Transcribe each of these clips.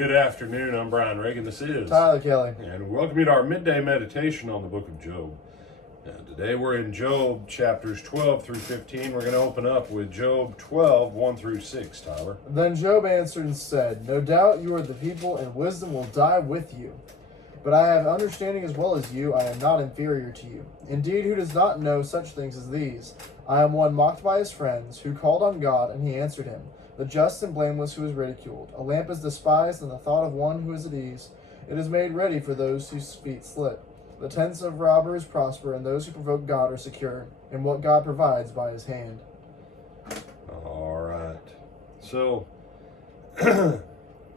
Good afternoon. I'm Brian Reagan. This is Tyler Kelly. And welcome you to our midday meditation on the book of Job. Today we're in Job chapters 12 through 15. We're going to open up with Job 12, 1 through 6, Tyler. Then Job answered and said, "No doubt you are the people, and wisdom will die with you. But I have understanding as well as you. I am not inferior to you. Indeed, who does not know such things as these? I am one mocked by his friends, who called on God, and he answered him. The just and blameless who is ridiculed. A lamp is despised in the thought of one who is at ease. It is made ready for those whose feet slip. The tents of robbers prosper, and those who provoke God are secure, in what God provides by his hand." All right. So,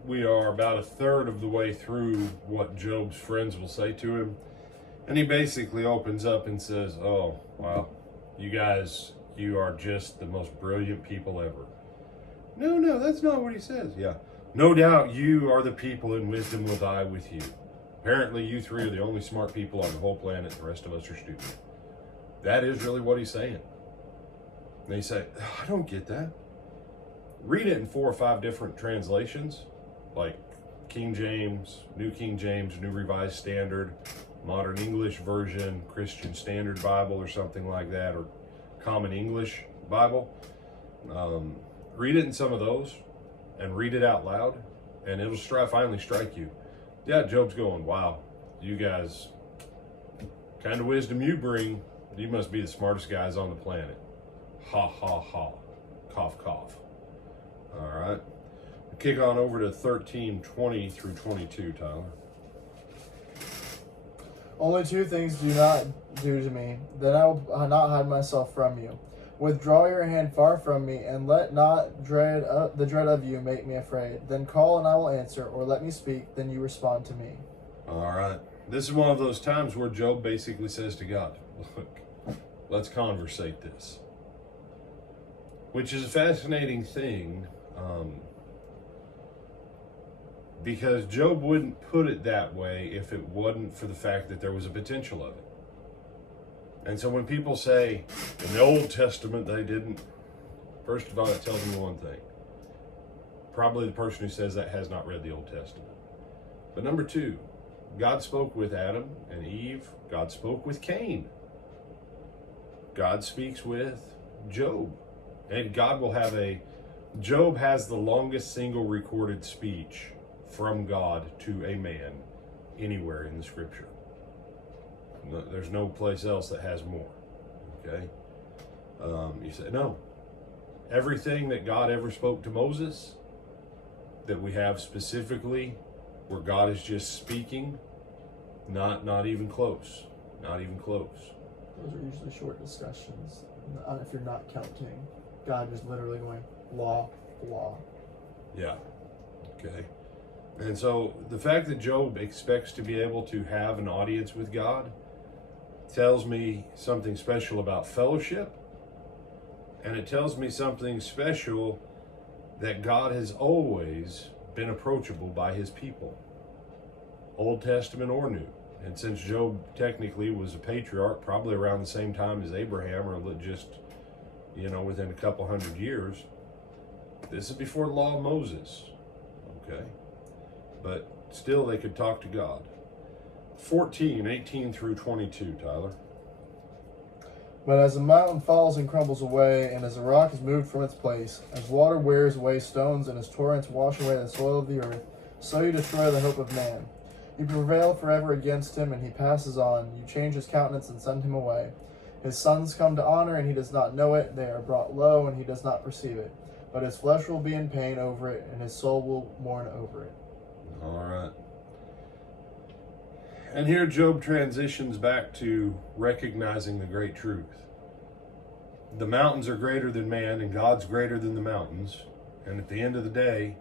we are about a third of the way through what Job's friends will say to him. And he basically opens up and says, "Oh, wow, you guys, you are just the most brilliant people ever." No, that's not what he says. Yeah. "No doubt you are the people, and wisdom will die with you. Apparently, you three are the only smart people on the whole planet. The rest of us are stupid." That is really what he's saying. And they say, "I don't get that." Read it in 4 or 5 different translations, like King James, New King James, New Revised Standard, Modern English Version, Christian Standard Bible, or something like that, or Common English Bible. Read it in some of those and read it out loud, and it'll finally strike you. Yeah, Job's going, "Wow, you guys, kind of wisdom you bring, you must be the smartest guys on the planet. Ha, ha, ha. Cough, cough." All right. Kick on over to 13:20 through 22, Tyler. "Only 2 things do not do to me, then I will not hide myself from you. Withdraw your hand far from me, and let not the dread of you make me afraid. Then call, and I will answer, or let me speak, then you respond to me." All right. This is one of those times where Job basically says to God, "Look, let's conversate this." Which is a fascinating thing, because Job wouldn't put it that way if it wasn't for the fact that there was a potential of it. And so when people say, in the Old Testament they didn't, first of all, that tells me one thing. Probably the person who says that has not read the Old Testament. But number 2, God spoke with Adam and Eve. God spoke with Cain. God speaks with Job. And God will have Job has the longest single recorded speech from God to a man anywhere in the scripture. No, there's no place else that has more. Okay? You say, no. Everything that God ever spoke to Moses, that we have specifically where God is just speaking, not even close. Not even close. Those are usually short discussions, if you're not counting God just literally going, law, law. Yeah. Okay. And so the fact that Job expects to be able to have an audience with God tells me something special about fellowship, and it tells me something special that God has always been approachable by his people, Old Testament or New. And since Job technically was a patriarch, probably around the same time as Abraham, or just, within a couple hundred years, this is before the law of Moses. Okay. But still they could talk to God. 14:18 through 22, Tyler. "But as a mountain falls and crumbles away, and as a rock is moved from its place, as water wears away stones, and as torrents wash away the soil of the earth, so you destroy the hope of man. You prevail forever against him, and he passes on. You change his countenance and send him away. His sons come to honor, and he does not know it. They are brought low, and he does not perceive it. But his flesh will be in pain over it, and his soul will mourn over it." All right. And here Job transitions back to recognizing the great truth. The mountains are greater than man, and God's greater than the mountains. And at the end of the day,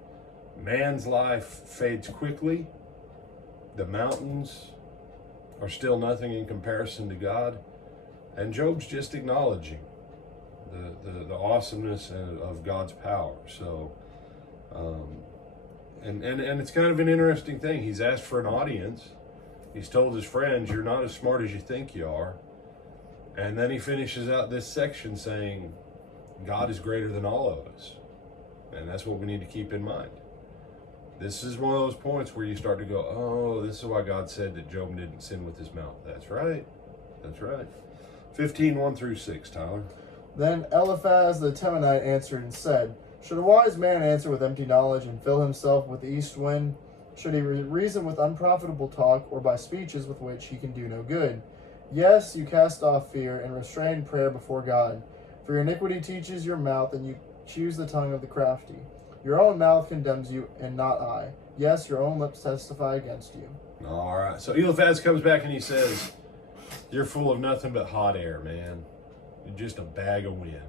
man's life fades quickly. The mountains are still nothing in comparison to God. And Job's just acknowledging the awesomeness of God's power. So, and it's kind of an interesting thing. He's asked for an audience. He's told his friends, "You're not as smart as you think you are." And then he finishes out this section saying, God is greater than all of us. And that's what we need to keep in mind. This is one of those points where you start to go, oh, this is why God said that Job didn't sin with his mouth. That's right. That's right. 15, 1 through 6, Tyler. Then Eliphaz the Temanite answered and said, should a wise man answer with empty knowledge and fill himself with the east wind? Should he reason with unprofitable talk, or by speeches with which he can do no good? Yes, you cast off fear and restrain prayer before God. For your iniquity teaches your mouth, and you choose the tongue of the crafty. Your own mouth condemns you, and not I. Yes, your own lips testify against you. All right. So Eliphaz comes back and he says, you're full of nothing but hot air, man. You're just a bag of wind.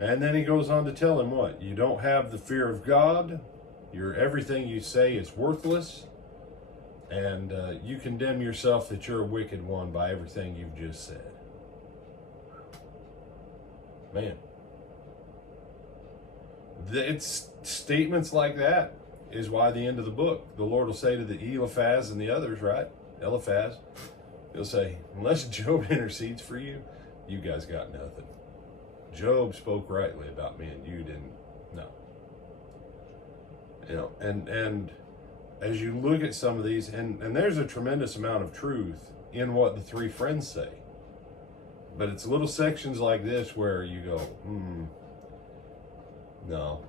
And then he goes on to tell him what? You don't have the fear of God. Everything you say is worthless. And you condemn yourself that you're a wicked one by everything you've just said. Man. It's statements like that is why the end of the book, the Lord will say to the Eliphaz and the others, right? Eliphaz, he'll say, unless Job intercedes for you, you guys got nothing. Job spoke rightly about me and you didn't. No. You know, and as you look at some of these, and there's a tremendous amount of truth in what the three friends say. But it's little sections like this where you go, no.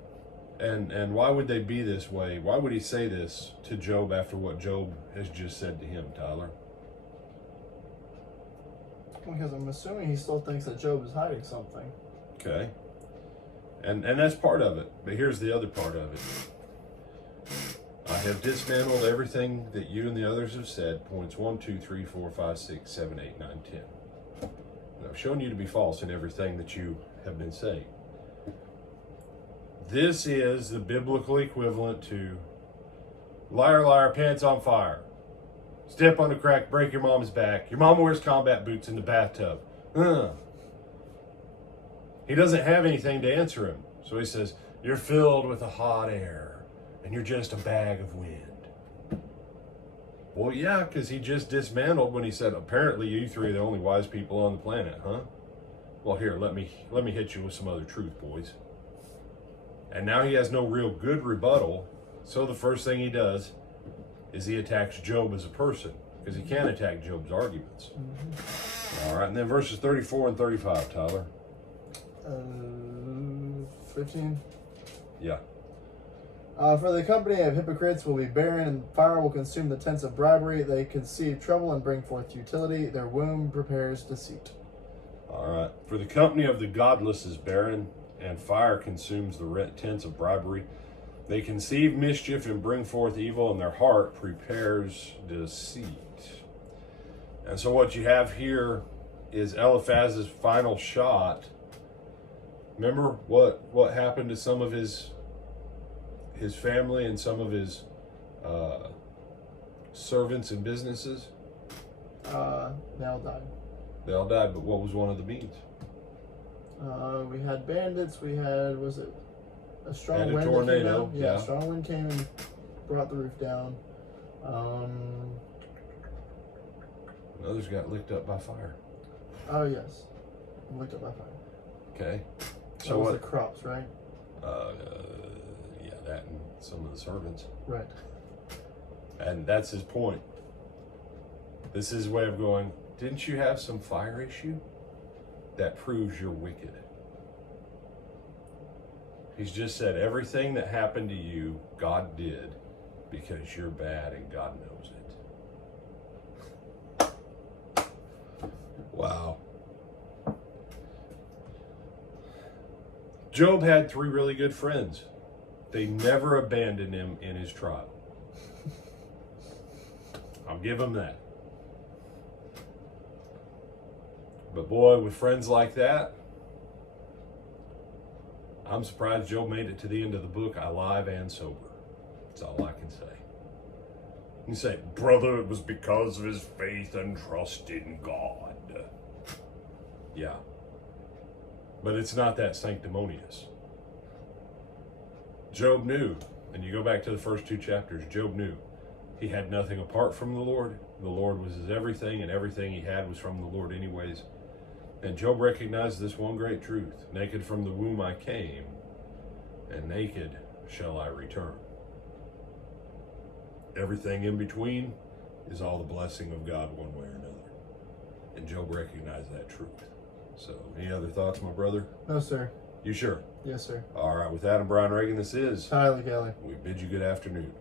And why would they be this way? Why would he say this to Job after what Job has just said to him, Tyler? Because I'm assuming he still thinks that Job is hiding something. Okay. And that's part of it. But here's the other part of it. I have dismantled everything that you and the others have said. Points 1, 2, 3, 4, 5, 6, 7, 8, 9, 10. And I've shown you to be false in everything that you have been saying. This is the biblical equivalent to liar, liar, pants on fire. Step on a crack, break your mama's back. Your mama wears combat boots in the bathtub. He doesn't have anything to answer him. So he says, you're filled with a hot air, and you're just a bag of wind. Well, yeah, because he just dismantled when he said, apparently you three are the only wise people on the planet, huh? Well, here, let me hit you with some other truth, boys. And now he has no real good rebuttal. So the first thing he does is he attacks Job as a person, because he can't attack Job's arguments. All right, and then verses 34 and 35, Tyler. 15. Yeah. For the company of hypocrites will be barren, and fire will consume the tents of bribery. They conceive trouble and bring forth futility. Their womb prepares deceit. All right. For the company of the godless is barren, and fire consumes the tents of bribery. They conceive mischief and bring forth evil, and their heart prepares deceit. And so what you have here is Eliphaz's final shot. Remember what happened to some of his family and some of his servants and businesses? They all died. They all died, but what was one of the means? We had bandits. We had, was it a strong and a wind? tornado. That came down? Yeah, strong wind came and brought the roof down. Others got licked up by fire. Oh yes, licked up by fire. Okay. So So was what? the crops, right? Yeah, that and some of the servants. Right. And that's his point. This is his way of going, didn't you have some fire issue? That proves you're wicked. He's just said everything that happened to you, God did because you're bad and God knows it. Wow. Job had three really good friends. They never abandoned him in his trial. I'll give him that. But boy, with friends like that, I'm surprised Job made it to the end of the book alive and sober. That's all I can say. You say, brother, it was because of his faith and trust in God. Yeah. But it's not that sanctimonious. Job knew, and you go back to the first two chapters, Job knew he had nothing apart from the Lord. The Lord was his everything, and everything he had was from the Lord anyways. And Job recognized this one great truth. Naked from the womb I came, and naked shall I return. everything in between is all the blessing of God one way or another. And Job recognized that truth. So, any other thoughts, my brother? No, sir. You sure? Yes, sir. All right, with Adam Brian Reagan, this is Tyler Kelly. We bid you good afternoon.